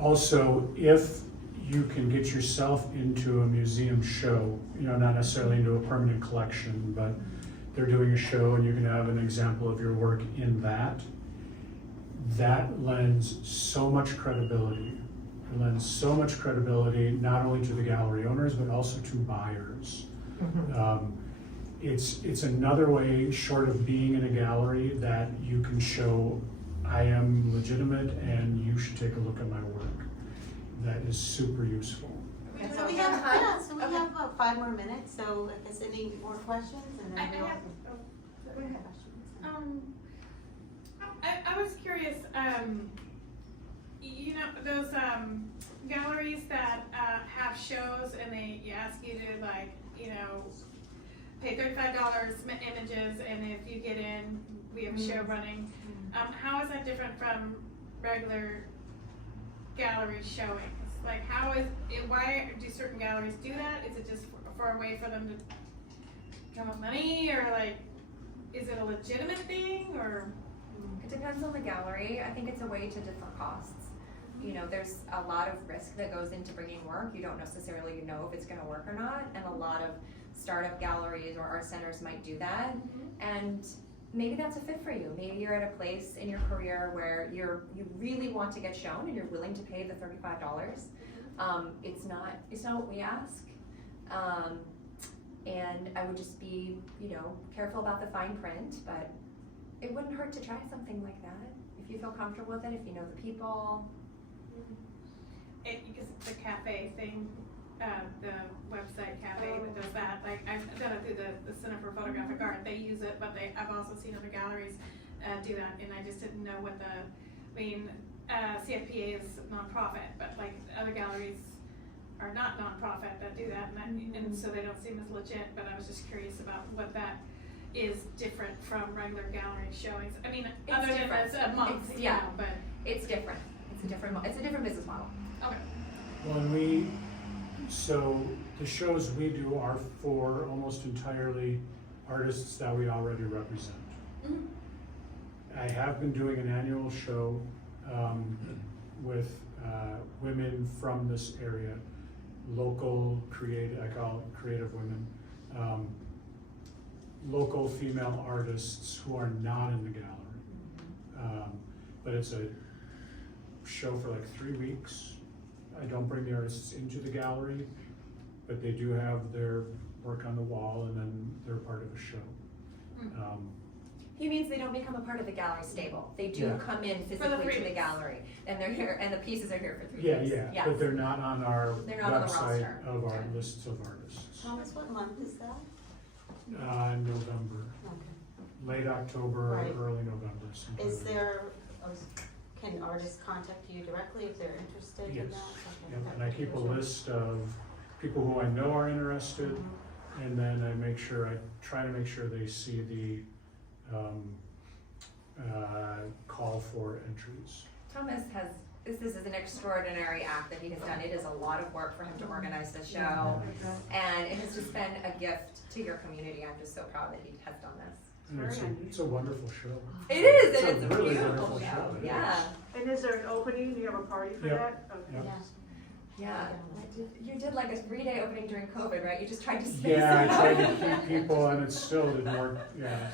Also, if you can get yourself into a museum show, you know, not necessarily into a permanent collection, but they're doing a show and you can have an example of your work in that, that lends so much credibility. It lends so much credibility not only to the gallery owners, but also to buyers. It's another way, short of being in a gallery, that you can show I am legitimate and you should take a look at my work. That is super useful. So we have about 5 more minutes, so I guess any more questions? And then Go ahead. I was curious, you know, those galleries that have shows and they ask you to, like, you know, pay $35 images, and if you get in, we have a show running. How is that different from regular gallery showings? Like, how is it, why do certain galleries do that? Is it just for a way for them to come up money, or like, is it a legitimate thing, or? It depends on the gallery. I think it's a way to defer costs. You know, there's a lot of risk that goes into bringing work. You don't necessarily know if it's gonna work or not, and a lot of startup galleries or art centers might do that. And maybe that's a fit for you. Maybe you're at a place in your career where you really want to get shown and you're willing to pay the $35. It's not what we ask. And I would just be, you know, careful about the fine print, but it wouldn't hurt to try something like that. If you feel comfortable with it, if you know the people. Because the cafe thing, the website cafe that does that, like, I've done it through the Center for Photographic Art, they use it, but I've also seen other galleries do that, and I just didn't know what CFPA is nonprofit, but like other galleries are not nonprofit that do that, and so they don't seem as legit, but I was just curious about what that is different from regular gallery showings. I mean, It's other than different. it's a month, It's- you know, but. It's different. It's a different business model. Okay. So the shows we do are for almost entirely artists that we already represent. I have been doing an annual show with women from this area, local creative, I call it creative women, local female artists who are not in the gallery. But it's a show for like 3 weeks. I don't bring the artists into the gallery, but they do have their work on the wall and then they're part of a show. He means they don't become a part of the gallery stable. They do Yeah. come in physically to the gallery, and they're here, and the pieces are here for 3 Yeah, weeks. yeah, but they're not on our They're not on the website roster. of our Okay. lists of artists. Thomas, what month is that? November, Okay. late October, Right. early November. sometime. Is there, can artists contact you directly if they're interested in Yes, that? Okay. Yep, and I keep a list of people who I know are interested, and then I try to make sure they see the call for entries. Thomas this is an extraordinary act that he has done. It is a lot of work for him to organize the show, and it has just been a gift to your community. I'm just so proud that he has done this. And it's a wonderful show. It is, and It's it's a a really beautiful wonderful show. show. It Yeah. And is there an opening? Do you have a party for Yep. that? Okay. Yep. Yeah. You did like a 3-day opening during COVID, right? You just tried to space it Yeah, I out. tried to keep people, and it still didn't work, yeah.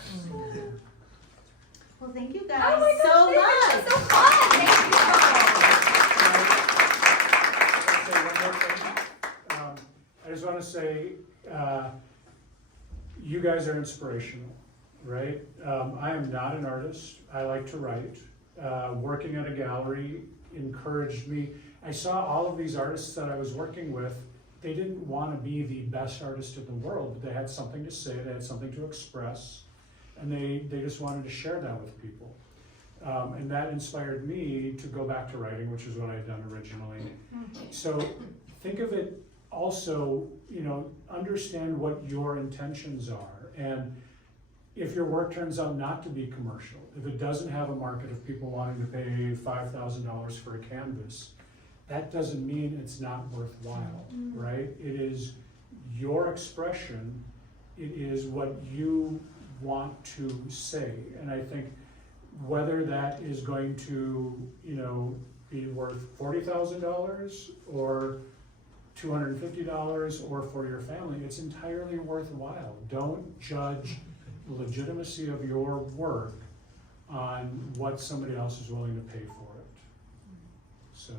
Well, thank you Oh guys my gosh, so this much. is so fun. Thank you. I just want to say, you guys are inspirational, right? I am not an artist. I like to write. Working at a gallery encouraged me. I saw all of these artists that I was working with. They didn't want to be the best artist in the world, but they had something to say. They had something to express, and they just wanted to share that with people. And that inspired me to go back to writing, which is what I had done originally. So think of it also, understand what your intentions are. And if your work turns out not to be commercial, if it doesn't have a market of people wanting to pay $5,000 for a canvas, that doesn't mean it's not worthwhile, right? It is your expression. It is what you want to say. And I think whether that is going to, be worth $40,000 or $250 or for your family, it's entirely worthwhile. Don't judge the legitimacy of your work on what somebody else is willing to pay for it. So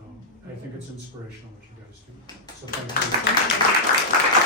I think it's inspirational what you guys do. So thank you.